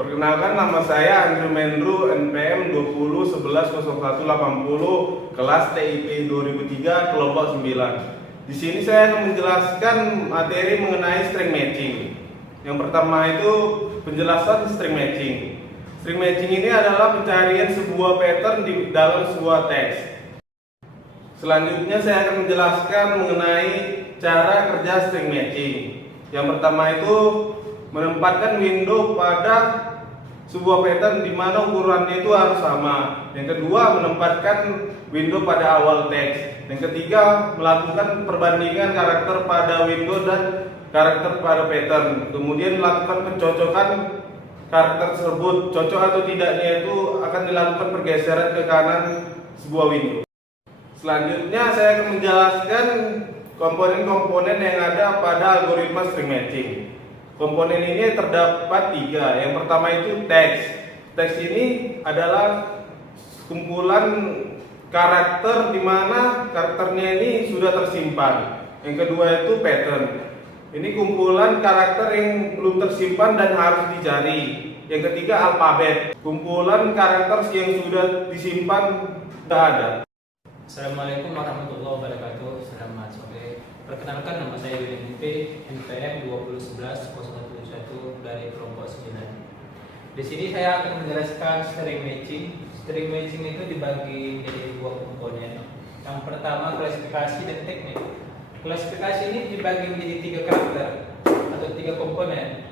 Perkenalkan, nama saya Andrew Mendru, NPM 20110180, kelas TIP 2003, kelompok 9. Di sini saya akan menjelaskan materi mengenai string matching. Yang pertama itu penjelasan string matching. String matching ini adalah pencarian sebuah pattern di dalam sebuah teks. Selanjutnya saya akan menjelaskan mengenai cara kerja string matching. Yang pertama itu menempatkan window pada sebuah pattern di mana ukurannya itu harus sama. Yang kedua, menempatkan window pada awal teks. Yang ketiga, melakukan perbandingan karakter pada window dan karakter pada pattern. Kemudian melakukan pencocokan karakter tersebut, cocok atau tidaknya itu akan dilakukan pergeseran ke kanan sebuah window. Selanjutnya saya akan menjelaskan komponen-komponen yang ada pada algoritma string matching. Komponen ini terdapat 3. Yang pertama itu teks. Teks ini adalah kumpulan karakter di mana karakternya ini sudah tersimpan. Yang kedua itu pattern. Ini kumpulan karakter yang belum tersimpan dan harus dicari. Yang ketiga alfabet. Kumpulan karakter yang sudah disimpan sudah ada. Assalamualaikum warahmatullahi wabarakatuh. Selamat sore. Perkenalkan, nama saya William P. NPM 20110111 dari kelompok 9. Di sini saya akan menjelaskan string matching. String matching itu dibagi menjadi 2 komponen. Yang pertama klasifikasi dan teknik. Klasifikasi ini dibagi menjadi 3 karakter atau 3 komponen.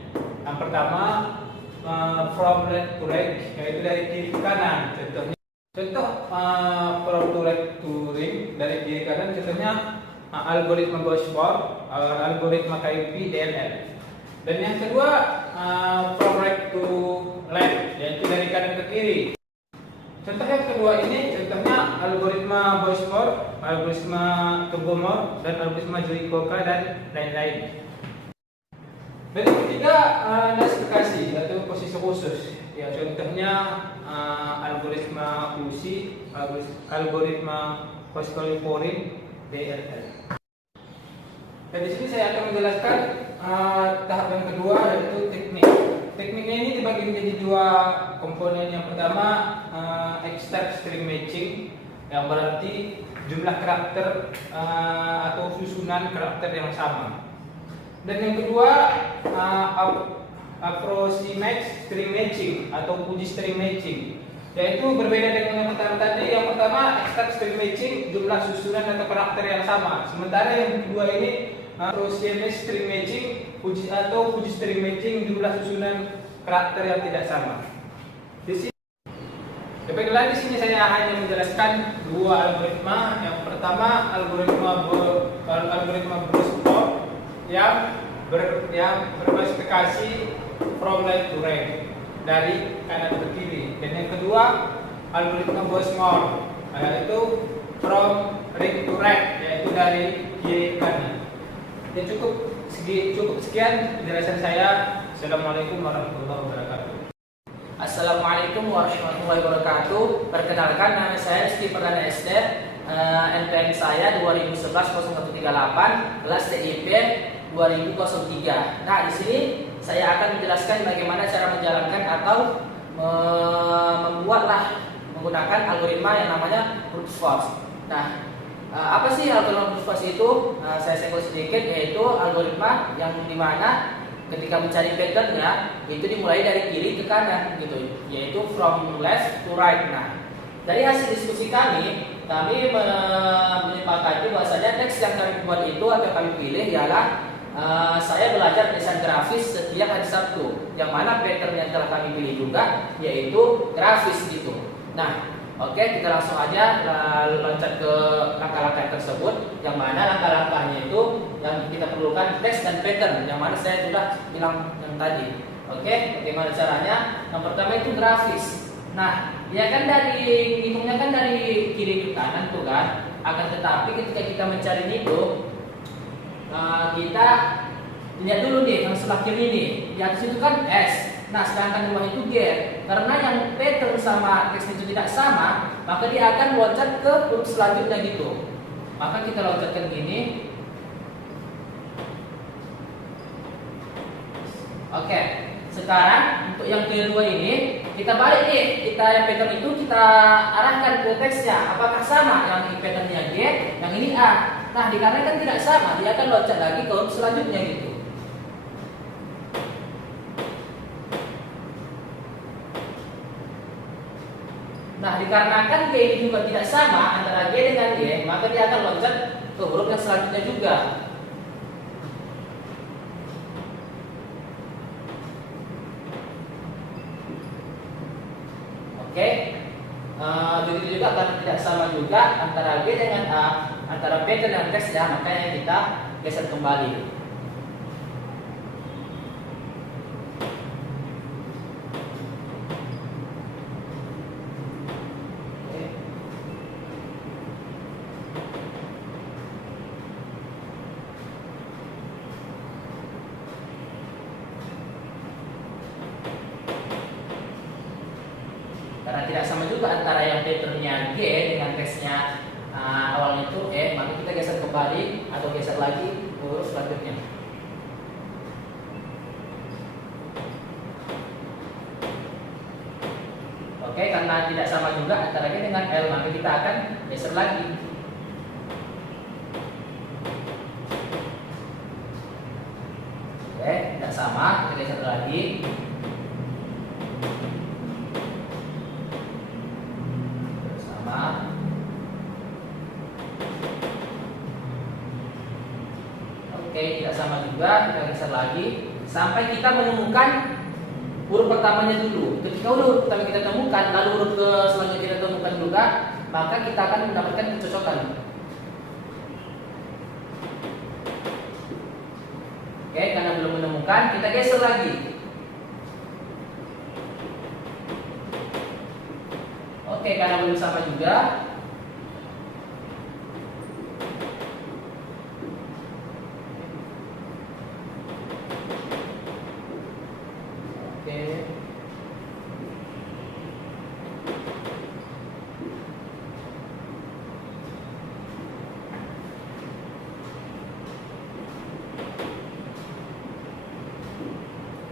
Yang pertama from left to right, yaitu dari kiri ke kanan. Contoh from to left to right dari kiri ke kanan, contohnya algoritma Gauss-Fork, algoritma KIP, DLL. Dan yang kedua from right to left, yaitu dari kanan ke kiri. Contoh yang kedua ini contohnya algoritma Gauss-Fork, algoritma Tobomor, dan algoritma Jurikoka dan lain-lain. Dan yang ketiga klasifikasi atau posisi khusus. Ya, contohnya algoritma UC, algoritma Pascal-Forin, DLL. Dan di sini saya akan menjelaskan tahap yang kedua, yaitu teknik. Tekniknya ini dibagi menjadi 2 komponen. Yang pertama extract string matching, yang berarti jumlah karakter atau susunan karakter yang sama. Dan yang kedua approximate string matching atau puji string matching, yaitu berbeda dengan yang pertama tadi. Yang pertama extract string matching, jumlah susunan atau karakter yang sama. Sementara yang kedua ini approximate string matching, puji string matching, jumlah susunan karakter yang tidak sama. Di sini, baiklah, di sini saya hanya menjelaskan 2 algoritma. Yang pertama algoritma Gauss-Fork yang berklasifikasi from left to right, dari kanan ke kiri. Dan yang kedua algoritma Gauss-Fork, yaitu from right to right, yaitu dari kiri ke kanan. Ya, cukup sekian penjelasan saya. Assalamualaikum warahmatullahi wabarakatuh. Assalamualaikum warahmatullahi wabarakatuh. Perkenalkan, nama saya Rizky Perdana SD, NPM saya 20110138, kelas TIP 2003. Nah, di sini saya akan menjelaskan bagaimana cara menjalankan atau menggunakan algoritma yang namanya brute force. Nah, apa sih algoritma brute force itu? Saya senggol sedikit, yaitu algoritma yang dimana ketika mencari patternnya itu dimulai dari kiri ke kanan, gitu, yaitu from left to right. Nah, dari hasil diskusi kami menyepakati bahwasanya teks yang kami buat itu atau kami pilih ialah saya belajar desain grafis setiap hari Sabtu, yang mana pattern yang telah kami pilih juga yaitu grafis, gitu. Nah, oke, kita langsung aja loncat ke langkah-langkah tersebut, yang mana langkah-langkahnya itu yang kita perlukan teks dan pattern, yang mana saya sudah bilang yang tadi. Oke, bagaimana caranya? Yang pertama itu grafis. Nah, ya kan hitungnya kan dari kiri ke kanan tuh kan. Akan tetapi ketika kita mencari itu, kita lihat dulu nih yang sebelah kiri nih. Di atas itu kan S. Nah, sedangkan di bawah itu G. Karena yang pattern sama teks itu tidak sama, maka dia akan loncat ke huruf selanjutnya, gitu. Maka kita loncatkan gini. Oke. Sekarang untuk yang kedua ini kita balik nih, kita yang pattern itu kita arahkan ke teksnya. Apakah sama yang ini patternnya G, yang ini A? Nah, dikarenakan tidak sama, dia akan loncat lagi ke huruf selanjutnya gitu. Nah, dikarenakan G ini juga tidak sama antara G dengan Y, maka dia akan loncat ke huruf yang selanjutnya juga. Oke, begitu juga karena tidak sama juga antara G dengan A, antara pattern dan teksnya, makanya kita geser kembali. Karena tidak sama juga antara yang patternnya G dengan teksnya awalnya itu E, maka kita geser kembali atau geser lagi ke huruf selanjutnya. Oke, karena tidak sama juga antara G dengan L, maka kita akan geser lagi. Oke, tidak sama, kita geser lagi. Oke, tidak sama juga, kita geser lagi sampai kita menemukan huruf pertamanya dulu. Ketika huruf pertama kita temukan, lalu huruf ke selanjutnya kita temukan juga, maka kita akan mendapatkan kecocokan. Oke, karena belum menemukan, kita geser lagi. Oke, karena belum sama juga,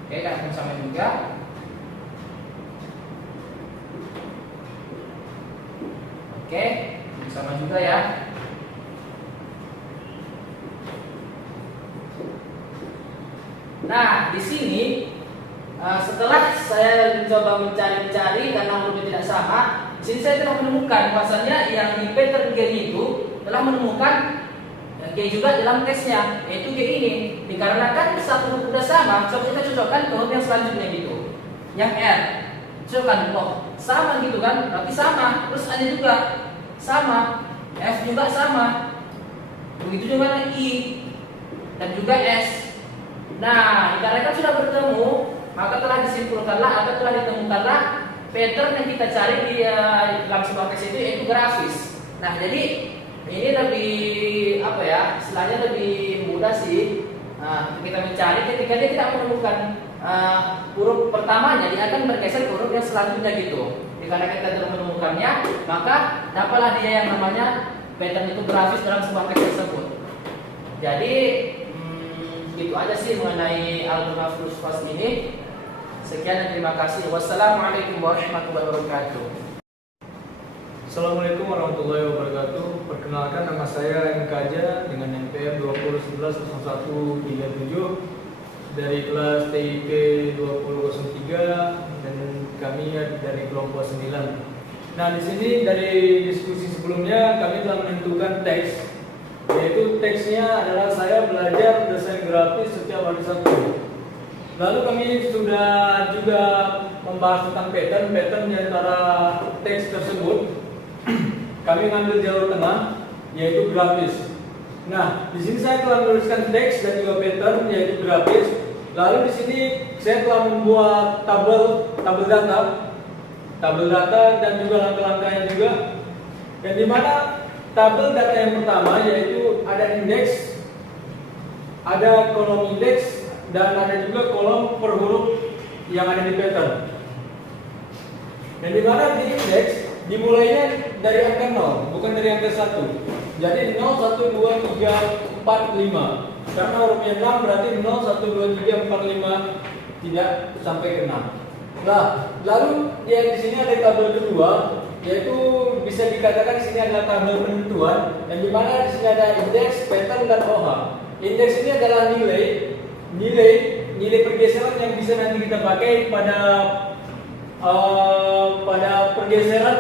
Oke, kan sama juga. Oke, sama juga ya. Nah, di sini setelah saya mencoba mencari-cari karena hurufnya tidak sama, di sini saya telah menemukan bahwasanya yang di pattern G itu telah menemukan G juga dalam teksnya, yaitu G ini. Dikarenakan satu huruf sudah sama, coba kita cocokkan ke huruf yang selanjutnya gitu. Yang R, cocokkan kok sama gitu kan, berarti sama. Terus A-nya juga sama, F juga sama. Begitu juga I dan juga S. Nah, dikarenakan sudah bertemu, maka telah disimpulkanlah atau telah ditemukanlah pattern yang kita cari di dalam sebuah teks itu, yaitu grafis. Nah, jadi ini lebih apa ya, istilahnya lebih mudah sih kita mencari ketika dia tidak menemukan huruf pertamanya, dia akan bergeser ke huruf yang selanjutnya gitu. Karena kita tidak menemukannya, maka dapatlah dia yang namanya pattern itu grafis dalam sebuah teks tersebut. Jadi itu aja sih mengenai Al-Munafus Fas ini. Sekian dan terima kasih. Wassalamualaikum warahmatullahi wabarakatuh. Assalamualaikum warahmatullahi wabarakatuh. Perkenalkan, nama saya Nkaja dengan NPM 20110137 dari kelas TIP 2003 dan kami dari kelompok 9. Nah, di sini dari diskusi sebelumnya kami telah menentukan teks, yaitu teksnya adalah saya belajar desain grafis setiap hari Sabtu. Lalu kami sudah juga membahas tentang pattern di antara teks tersebut. Kami mengambil jalur tengah, yaitu grafis. Nah, di sini saya telah menuliskan teks dan juga pattern, yaitu grafis. Lalu di sini saya telah membuat tabel data dan juga langkah-langkahnya juga. Dan di mana tabel data yang pertama yaitu ada indeks, ada kolom indeks, dan ada juga kolom per huruf yang ada di pattern. Dan di mana di indeks dimulainya dari angka 0, bukan dari angka 1. Jadi 0, 1, 2, 3, 4, 5. Karena hurufnya 6 berarti 0, 1, 2, 3, 4, 5. tidak sampai ke 6. Nah, lalu dia di sini ada tabel kedua, yaitu bisa dikatakan di sini adalah tabel penentuan, yang dimana di sini ada indeks, pattern, dan OH. Indeks ini adalah nilai pergeseran yang bisa nanti kita pakai pada pergeseran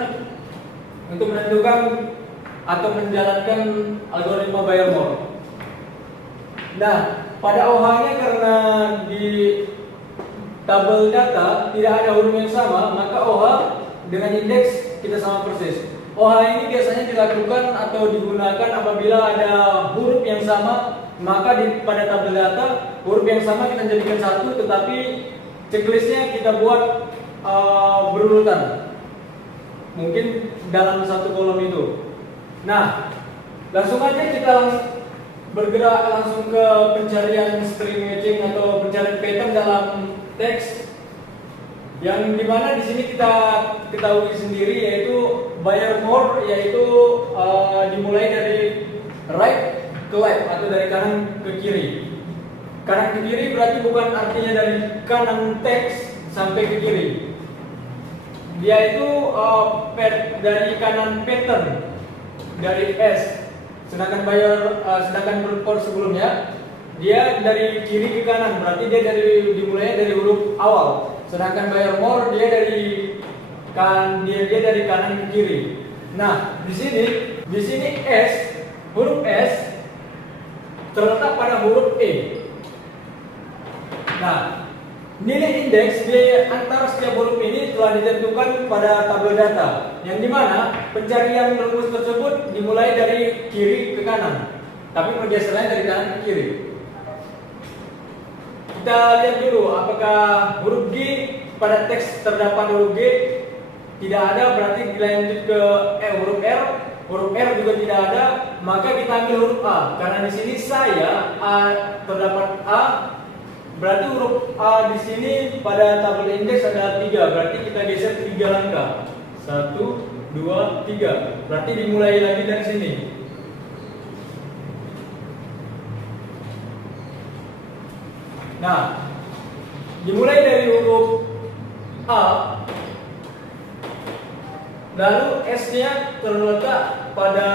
untuk menentukan atau menjalankan algoritma Bayer-Moore. Nah, pada OH-nya karena di tabel data tidak ada huruf yang sama, maka OH dengan indeks kita sama persis. OH ini biasanya dilakukan atau digunakan apabila ada huruf yang sama, maka pada tabel data huruf yang sama kita jadikan satu, tetapi checklistnya kita buat berurutan, mungkin dalam satu kolom itu. Nah, langsung aja kita bergerak langsung ke pencarian string matching atau pencarian pattern dalam teks, yang dimana di sini kita ketahui sendiri yaitu Bayer-Moore, yaitu dimulai dari right ke left atau dari kanan ke kiri. Kanan ke kiri berarti bukan artinya dari kanan teks sampai ke kiri. Dia itu dari kanan pattern dari S. Sedangkan Bayer-Moore sebelumnya dia dari kiri ke kanan, berarti dia dimulai dari huruf awal. Sedangkan Bayer-Moore dia dari kanan ke kiri. Nah, di sini huruf S terletak pada huruf E. Nah, nilai indeks di antara setiap huruf ini telah ditentukan pada tabel data, yang dimana pencarian rumus tersebut dimulai dari kiri ke kanan, tapi pergeserannya dari kanan ke kiri. Kita lihat dulu apakah huruf G, pada teks terdapat huruf G, tidak ada, berarti dilanjut ke huruf R. Huruf R juga tidak ada, maka kita ambil huruf A. Karena di sini terdapat A, berarti huruf A di sini pada tabel indeks ada 3, berarti kita geser 3 langkah. 1, 2, 3. Berarti dimulai lagi dari sini. Nah, dimulai dari huruf A, lalu S-nya terletak pada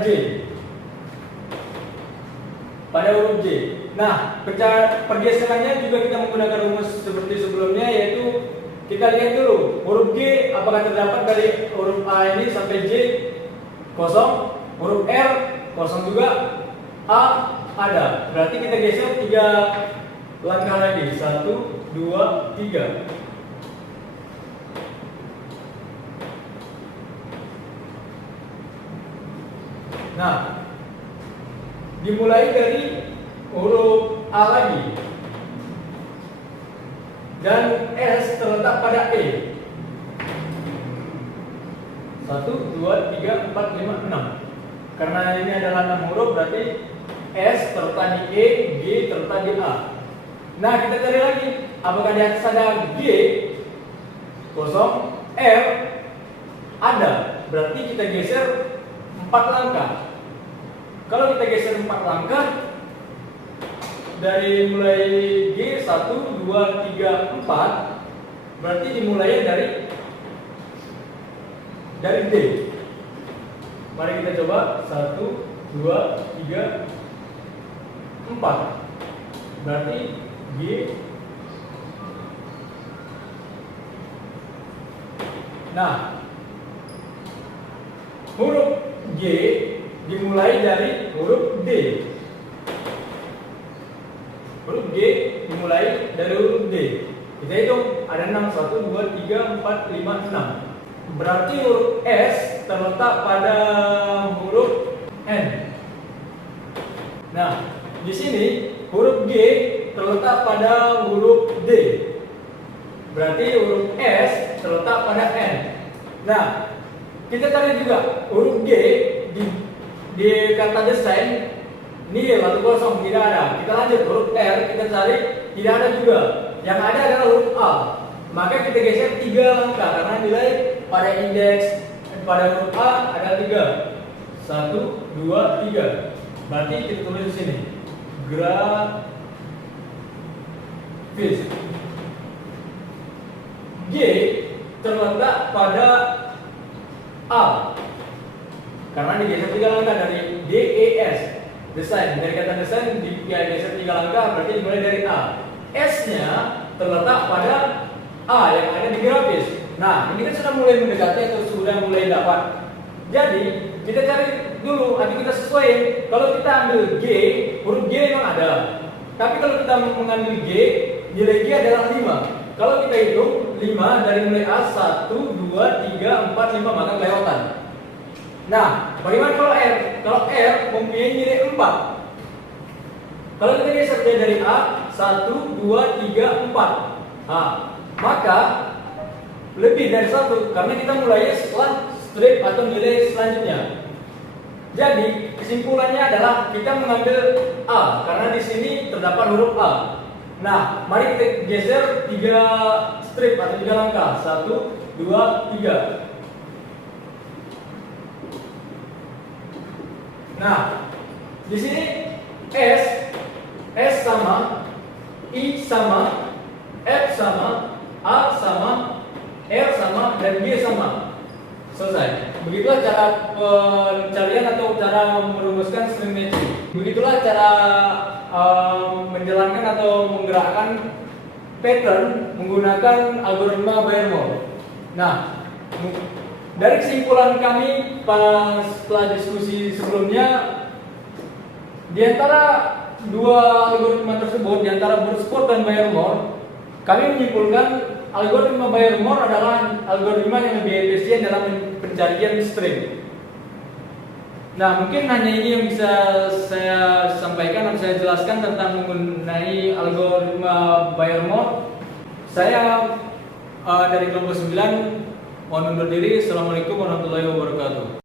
J, pada huruf J. Nah, pergeserannya juga kita menggunakan rumus seperti sebelumnya, yaitu kita lihat dulu huruf G apakah terdapat dari huruf A ini sampai J kosong, huruf R kosong juga, A ada. Berarti kita geser 3 langkah lagi. 1, 2, 3. Nah, dimulai dari huruf A lagi, dan S terletak pada E. 1, 2, 3, 4, 5, 6. Karena ini adalah 6 huruf, berarti S terletak di E, G terletak di A. Nah, kita cari lagi, apakah di atas ada G kosong, R ada, berarti kita geser 4 langkah. Kalau kita geser 4 langkah, dari mulai G 1, 2, 3, 4, berarti dimulai dari D. Mari kita coba 1, 2, 3, 4. Berarti G. Nah, huruf G dimulai dari huruf D. Huruf G dimulai dari huruf D. Kita hitung, ada 6, 1, 2, 3, 4, 5, 6. Berarti huruf S terletak pada huruf N. Nah, di sini huruf G terletak pada huruf D. Berarti huruf S terletak pada N. Nah, kita cari juga huruf G di kata desain nil atau kosong, tidak ada. Kita lanjut huruf R, kita cari, tidak ada juga. Yang ada adalah huruf A. Maka kita geser 3 langkah karena nilai pada indeks pada huruf A ada 3. 1, 2, 3. Berarti kita tulis di sini. grafis. G terletak pada A karena digeser 3 langkah dari DES, desain. Dari kata desain digeser 3 langkah berarti dimulai dari A. S-nya terletak pada A yang ada di grafis. Nah, ini kan sudah mulai mendekati atau sudah mulai dapat. Jadi kita cari dulu, nanti kita sesuai. Kalau kita ambil G, huruf G memang ada. Tapi kalau kita mengambil G, nilai G adalah 5. Kalau kita hitung 5 dari mulai A 1, 2, 3, 4, 5 maka kelewatan. Nah, bagaimana kalau R? Kalau R mempunyai nilai 4. Kalau kita geser dia dari A 1, 2, 3, 4. Nah, maka lebih dari 1 karena kita mulainya setelah strip atau nilai selanjutnya. Jadi kesimpulannya adalah kita mengambil A karena di sini terdapat huruf A. Nah, mari kita geser 3 strip atau 3 langkah. 1, 2, 3. Nah, di sini S sama, I sama, F sama, A sama, R sama, dan G sama. Selesai. Begitulah cara pencarian atau cara merumuskan string matching. Begitulah cara menjalankan atau menggerakkan pattern menggunakan algoritma Bayer-Moore. Nah, dari kesimpulan kami setelah diskusi sebelumnya, di antara dua algoritma tersebut, di antara Bootstrap dan Bayer-Moore, kami menyimpulkan algoritma Bayer-Moore adalah algoritma yang lebih efisien dalam pencarian string. Nah, mungkin hanya ini yang bisa saya sampaikan dan saya jelaskan tentang mengenai algoritma Bayer-Moore. Saya dari kelompok 9 mohon undur diri. Assalamualaikum warahmatullahi wabarakatuh.